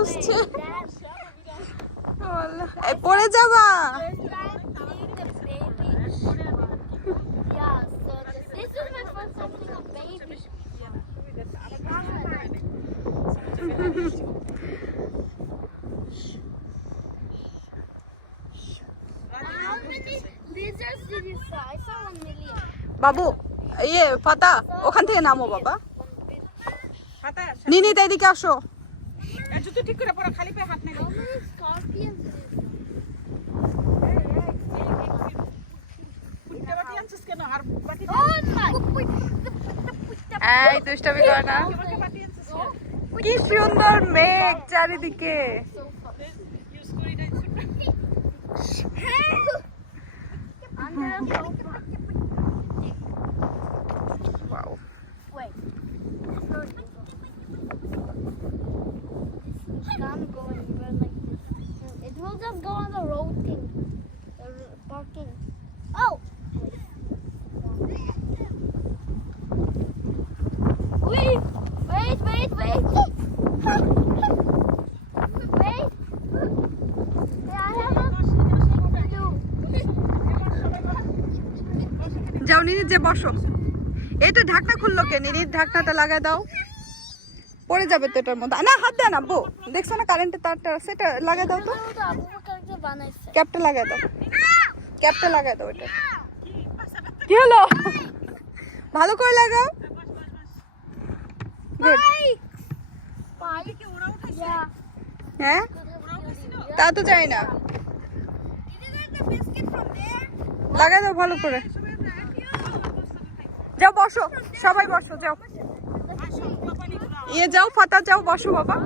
খুঁজছে। এই পড়ে যাবা। বাবু ইয়ে ফাতা ওখান থেকে নামো বাবা। নিনি তো এদিকে আসো। জুতো ঠিক করে পড়ো, খালি পায়ে হাত নেই। এই দুষ্টামি করে না। কি সুন্দর মেঘ চারিদিকে। Wow. Wait. Can't go anywhere like this. It will just go on the road thing. The parking. Oh! Wait! Wait, wait, wait! Wait! Yeah, I have a do. যাও নিনি যে বসো। এটা ঢাকনা খুললো কে? নিনির ঢাকনাটা লাগাই দাও। পড়ে যাবে তো এটার মধ্যে। না হাত দেন আব্বু, দেখছো না কারেন্টের তারটা সেটা লাগাই দাও তো। ক্যাপটা লাগাই দাও, ক্যাপটা লাগাই দাও। এটা কি হলো? ভালো করে লাগাও। গুড। হ্যাঁ তা তো চাই না, লাগাই দাও ভালো করে। যাও বসো, সবাই বসো, যাও ইয়ে যাও ফাতা যাও বসো বাবা।